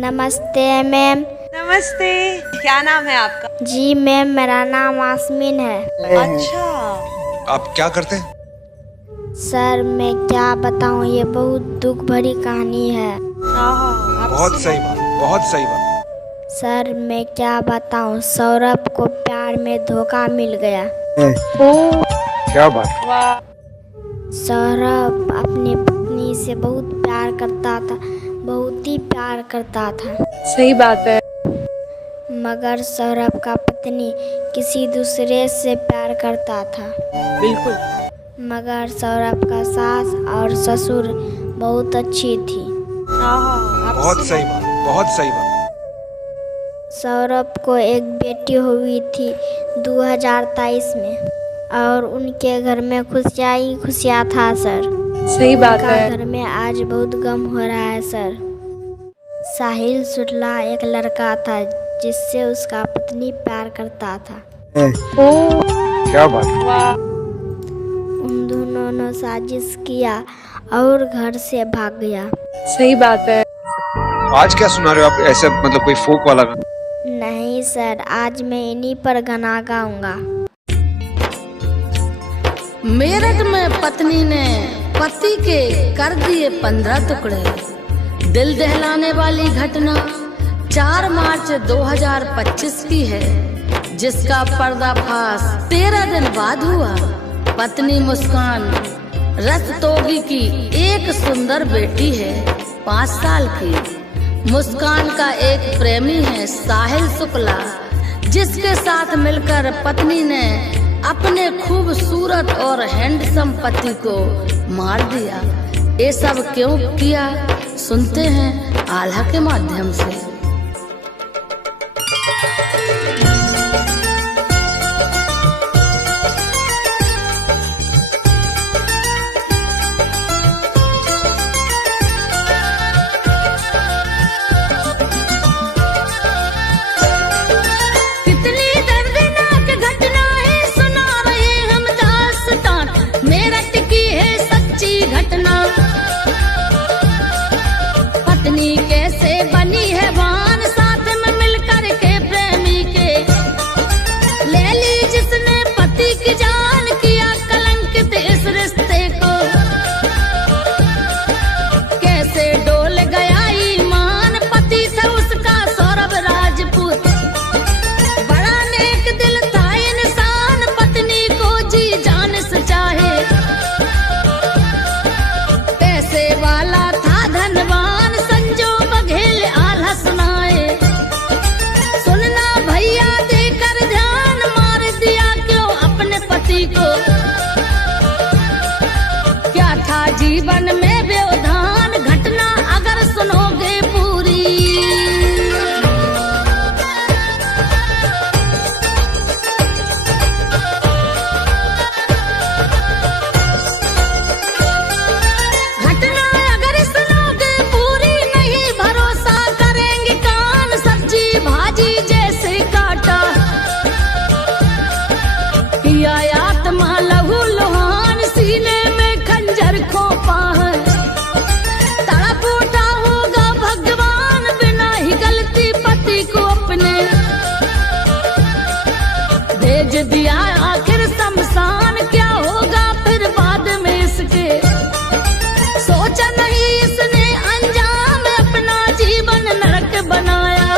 नमस्ते मैम। नमस्ते, क्या नाम है आपका? जी मैम, मेरा नाम आसमीन है। अच्छा, आप क्या करते हैं? सर मैं क्या बताऊं, ये बहुत दुख भरी कहानी है। बहुत सही बात, बहुत सही बात। सर मैं क्या बताऊं, सौरभ को प्यार में धोखा मिल गया। क्या बात? सौरभ अपनी पत्नी से बहुत प्यार करता था, बहुत ही प्यार करता था। सही बात है। मगर सौरभ का पत्नी किसी दूसरे से प्यार करता था। बिल्कुल। मगर सौरभ का सास और ससुर बहुत अच्छी थी। बहुत सही बात, बहुत सही बात। सौरभ को एक बेटी हुई थी 2023 में और उनके घर में खुशियाँ ही खुशियाँ था सर। सही बात उनका है। घर में आज बहुत गम हो रहा है सर। साहिल शुक्ला एक लड़का था जिससे उसका पत्नी प्यार करता था। क्या बात? उन दोनों ने साजिश किया और घर से भाग गया। सही बात है। आज क्या सुना रहे हो आप? ऐसे मतलब कोई फोक वाला गाना? नहीं सर, आज मैं इन्हीं पर गाना गाऊंगा। मेरठ में पत्नी ने पति के कर दिए 15 टुकड़े। दिल दहलाने वाली घटना 4 मार्च 2025 की है, जिसका पर्दाफाश 13 दिन बाद हुआ। पत्नी मुस्कान रस्तोगी की एक सुंदर बेटी है 5 साल की। मुस्कान का एक प्रेमी है साहिल शुक्ला, जिसके साथ मिलकर पत्नी ने अपने खूबसूरत और हैंडसम पति को मार दिया। ये सब क्यों किया, सुनते हैं आल्हा के माध्यम से। पत्नी कैसे बनी है वान, साथ में मिलकर के प्रेमी के ले ली जिसने पति की जान, किया कलंकित इस रिश्ते को। कैसे डोल गया ईमान, पति था उसका सौरभ राजपूत। बड़ा नेक दिल था इंसान, पत्नी को जी जान से चाहे। पैसे वाला था धनवान, जीवन में व्यवधान घटना अगर सुनोगे पूरी। घटना अगर सुनोगे पूरी, नहीं भरोसा करेंगे कान। सब्जी भाजी जैसे काटा किया आत्मा लहू लुहान, सीने में खंजर खोपा है। तड़प उठा होगा भगवान, बिना ही गलती पति को अपने भेज दिया आखिर शमशान। क्या होगा फिर बाद में इसके, सोचा नहीं इसने अंजाम, अपना जीवन नरक बनाया।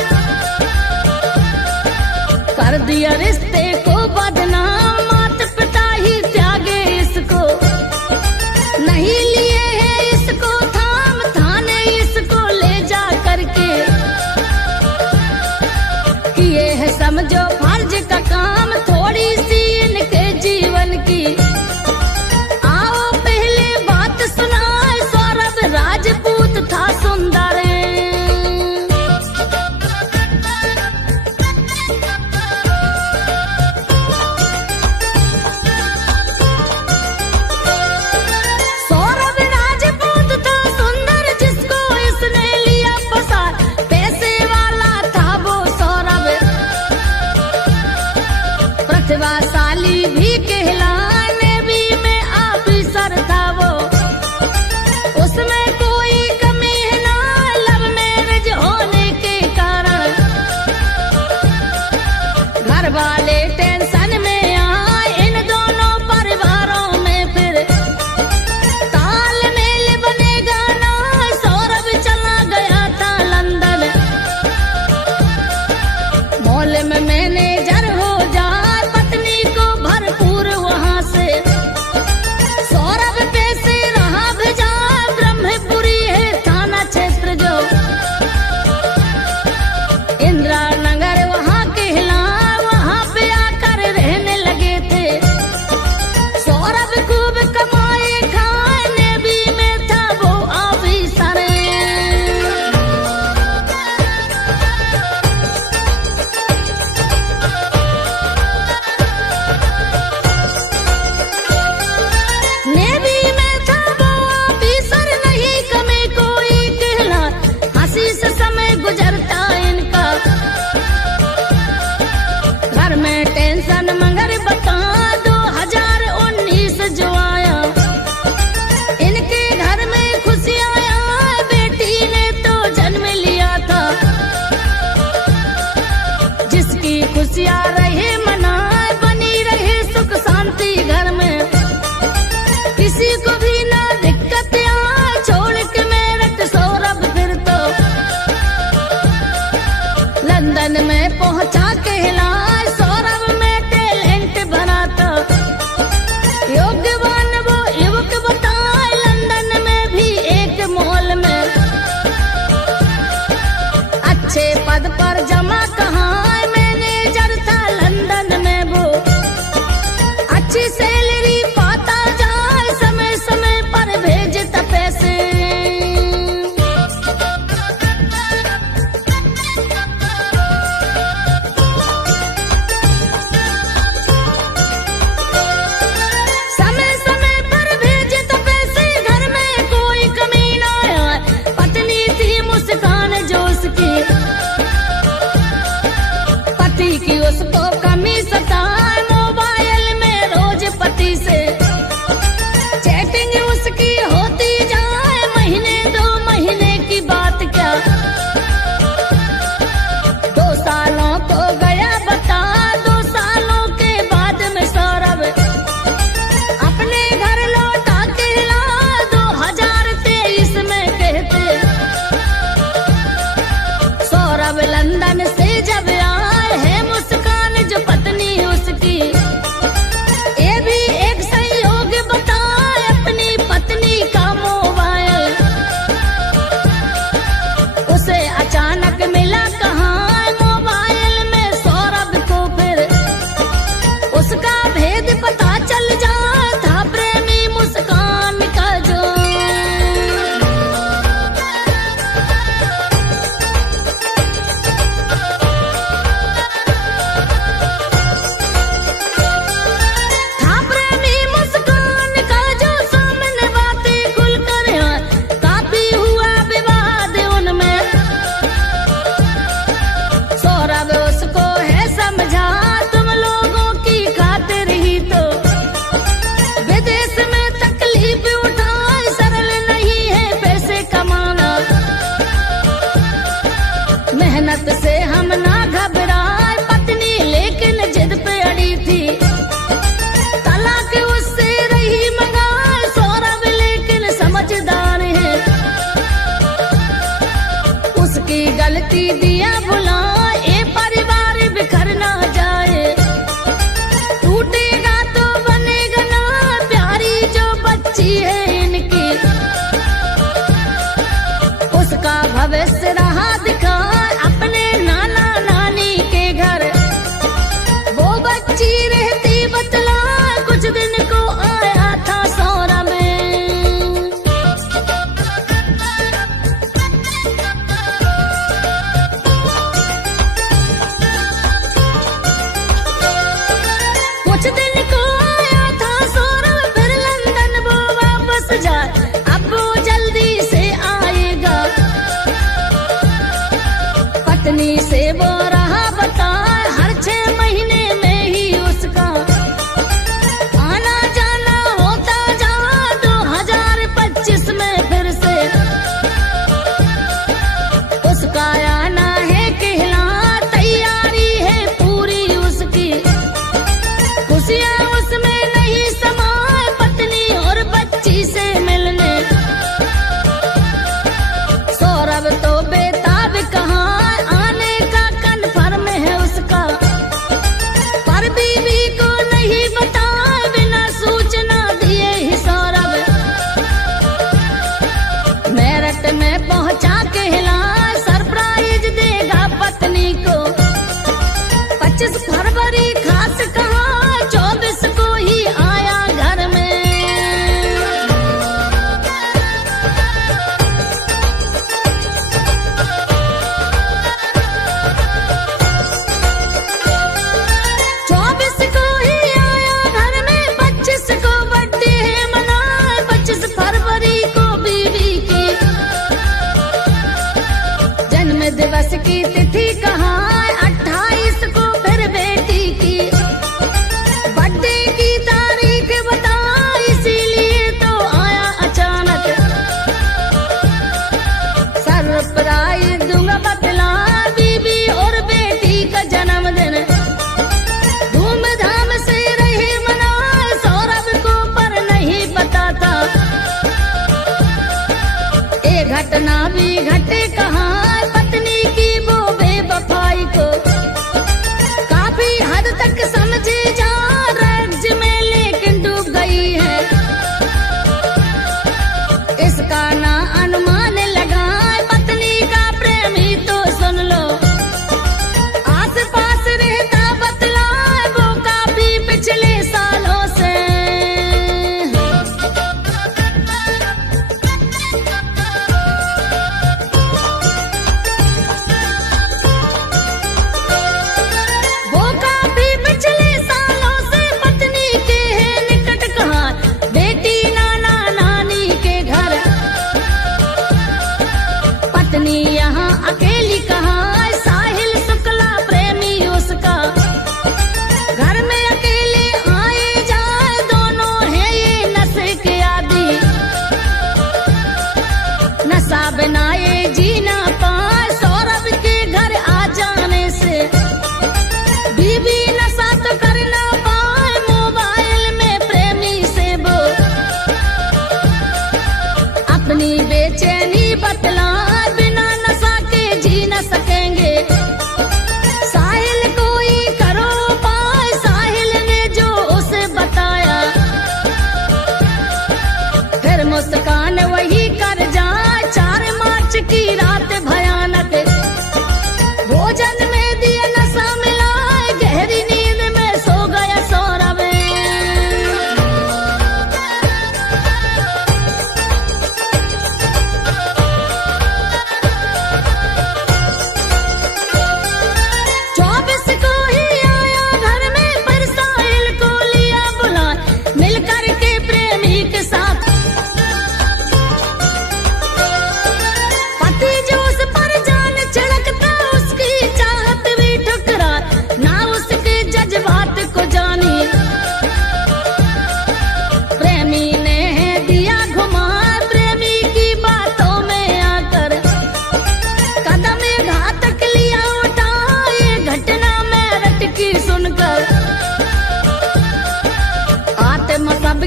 कर दिया रिश्ते को बदनाम, माता पिता ही त्यागे इसको। नहीं लिए है इसको थाम, थाने इसको ले जा करके किए है समझो फर्ज का काम। थोड़ी सी इनके जीवन की आओ पहले बात सुनाए। सौरभ राजपूत था सुंदर, प्रतिभाशाली भी कहलाने भी में ऑफिसर था वो। उसमें कोई कमी है ना, लव मैरिज होने अच्छी सैलरी पाता जाए, समय समय पर भेजता पैसे। समय समय पर भेजता पैसे, घर में कोई कमी ना आए। पत्नी थी मुस्कान जो उसकी, पति की उसको कमी सताए। मोबाइल में रोज पति से चैटिंग उसकी होती जाए, महीने 2 महीने की बात क्या 2 सालों को गया बता। 2 सालों के बाद में सौरभ अपने घर लौटा के ला। 2023 में कहते सौरभ लंदन से जब आए है, मुस्कान जो पत्नी उसकी, ये भी एक संयोग बताए। अपनी पत्नी का मोबाइल उसे अचानक मिला कहाँ, मोबाइल में सौरभ को फिर उसका भेद पता चल जाए था। प्रेमी मुस्कान का जो था, प्रेमी मुस्कान का जो सामने बातें खुलकर काफी हुआ विवाद उनमें। सौरभ उसको है समझा, तुम लोगों की खातिर ही तो विदेश में तकलीफ उठाए। सरल नहीं है पैसे कमाना, मेहनत से हम ना घबराए। पत्नी लेकिन जिद पे अड़ी थी, तलाक उससे रही मंगाए। सौरभ लेकिन समझदार है, उसकी गलती दिया भुलाए। ये परिवार बिखर ना जाए, टूटेगा तो बनेगा ना। प्यारी जो बच्ची है इनकी, उसका भविष्य रहा दिखा। अपने नाना नानी के घर वो बच्ची रहती बतला, कुछ दिन को आया था सौरभ में। कुछ दिन को आया था सौरभ, फिर लंदन वो वापस जाए। अब वो जल्दी से आएगा, पत्नी से वो रहा बता। हर 6 महीने में ही उसका आना जाना होता जा। 2025 में फिर से उसका आना है कहला। तैयारी है पूरी उसकी, खुशियाँ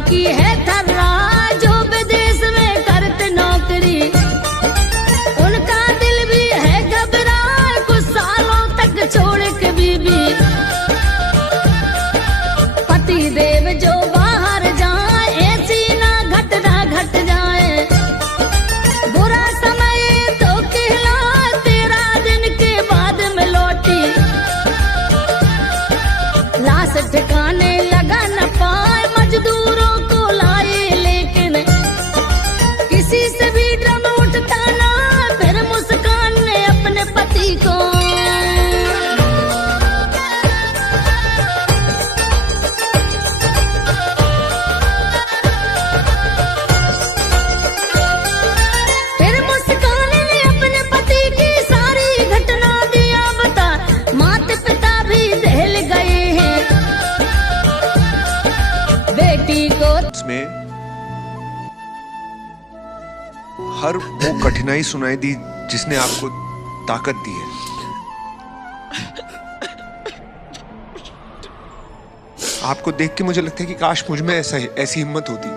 की है थर्रा जो विदेश में करते नौकरी, उनका दिल भी है घबराए कुछ सालों तक छोड़ के बीबी। पति देव जो बाहर जाए ऐसी ना घटना घट जाए, बुरा समय तो कहला 13 दिन के बाद में लौटी, लाश ठिकाने लगा न पाए मजदूरों को लाए, लेकिन किसी से भी ड्रम उठता ना, फिर मुस्कान ने अपने पति को फिर मुस्कान ने अपने पति की सारी घटना दिया बता। माता पिता भी दहल गए हैं बेटी को। इसमें हर वो कठिनाई सुनाई दी जिसने आपको ताकत दी है। आपको देख के मुझे लगता है कि काश मुझ में ऐसी हिम्मत होती।